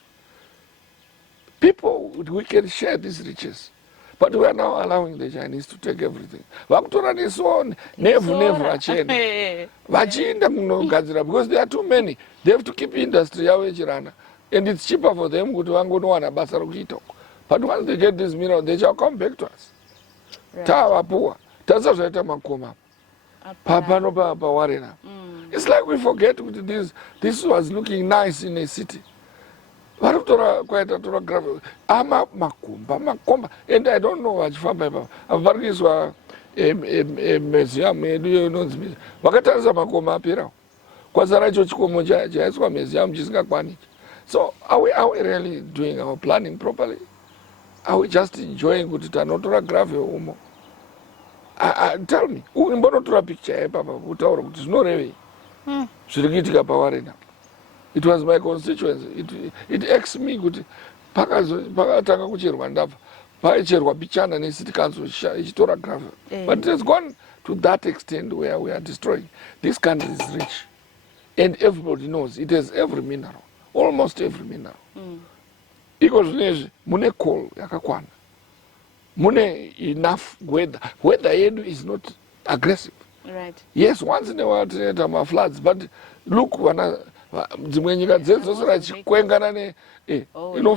People, we can share these riches. But we are now allowing the Chinese to take everything. Vakutora neso nevu vachenda. Vachienda kunogadzira because there are too many. They have to keep industry yavo yechirana. And it's cheaper for them kuti vangonowana basa rokuita uko. But once they get this mineral, they shall come back to us. Tavapuwa. Tasa zvaita makoma. Papano pawarena. It's like we forget that this was looking nice in a city. Varikutora kwaita tora gravel. Ama makomba. And I don't know vachifamba ipapo. Varikuiswa museum yedu inonzi museum. Vakatarisa makomba aperawo. Kwazara icho chikomo chaiswa museum chisingakwaniki. So are we really doing our planning properly? Are we just enjoying kuti tanotora gravel umo? Tell me, umbonotora picture ipapa utaura kuti zvinorevei zviri kuitika pawarena. It was my constituency. It irks me kuti pakatanga kucherwa ndabva paicherwa pichana necity council ichitora gravel. But it has gone to that extent where we are destroying. This country is rich. And everybody knows it has every mineral. Almost every mineral. Iko zvinezvi mune coal yakakwana. Mune enough weather. Weather yedu is not aggressive. Right. Yes, once in a while tineta floods, but look dzimwe nyika dzedu dzosora chikwengana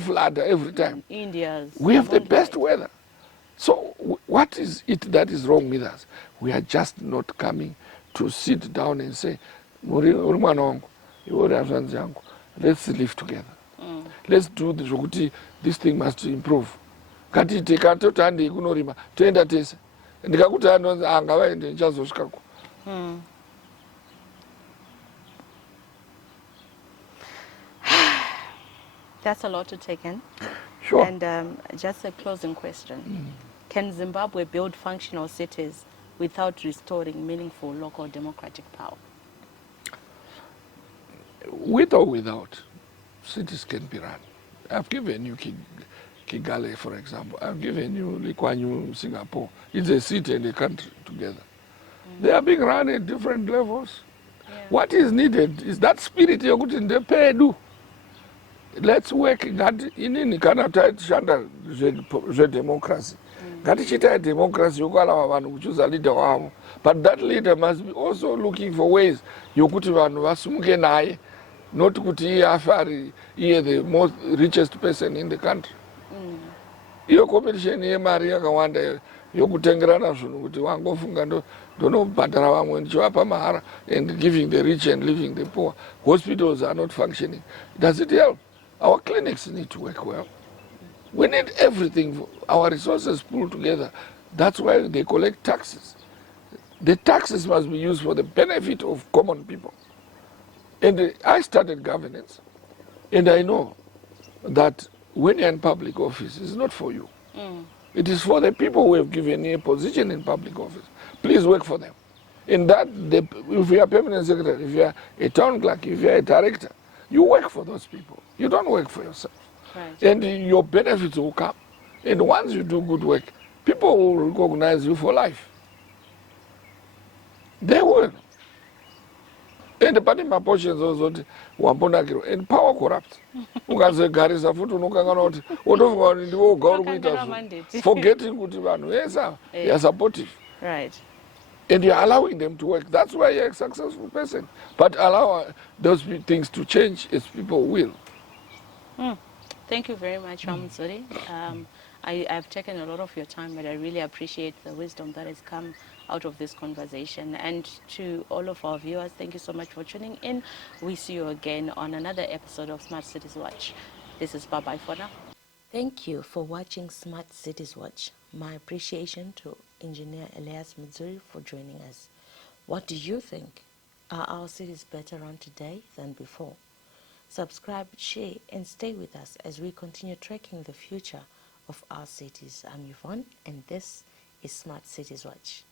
flood every time. We have the best weather. So what is it that is wrong with us? We are just not coming to sit down and say, uri mwana wangu, uri hanzvanzi yangu, let's live together. Let's do this thing must improve. Katiti katoti handei kunorima toenda tese. Ndikakuti anonzi ngavaende ndichazosvikako. That's a lot to take in. Sure. And just a closing question. Can Zimbabwe build functional cities without restoring meaningful local democratic power? With or without, cities can be run. I've given you Kigali, for example. I've given you Lee Kuan Yew, Singapore. It's a city and a country together. They are being run at different levels. Yeah. What is needed is that spirit you're going to pay do. Let's work inini kana taishanda democracy. Ngatichita democracy yokualava vanhu kuchoose leader wavo. But that leader must be also looking for ways yokuti vanhu vasumuke naye, not kuti iye afe iye the most richest person in the country. Iyo competition yemari yakawanda yokutengerana zvinhu kuti wangofunga ndonobhadhara vamwe ndichivapa mahara and giving the rich and leaving the poor. Hospitals are not functioning. Does it help? Our clinics need to work well. We need everything, our resources pulled together. That's why they collect taxes. The taxes must be used for the benefit of common people. And I started governance, and I know that when you're in public office, it's not for you. It is for the people who have given you a position in public office. Please work for them. In that, if you are permanent secretary, if you are a town clerk, if you are a director, you work for those people. You don't work for yourself. Right. And your benefits will come. And once you do good work, people will recognize you for life. They will. And pane maportions ozoti wambonakirwa and power corrupts. Ukazogarisa futi unokanganwa kuti wotofunga kuti ndiwe woga uri kuita zvo. Forgetting kuti vanhu vese they are supportive. Right. And you're allowing them to work. That's why you're a successful person. But allow those things to change as people will. Thank you very much, Mudzuri. I've taken a lot of your time, but I really appreciate the wisdom that has come out of this conversation. And to all of our viewers, thank you so much for tuning in. We see you again on another episode of Smart Cities Watch. This is bye-bye for now. Thank you for watching Smart Cities Watch. My appreciation to Engineer Elias Mudzuri for joining us. What do you think? Are our cities better run today than before? Subscribe, share, and stay with us as we continue tracking the future of our cities. I'm Yvonne, and this is Smart Cities Watch.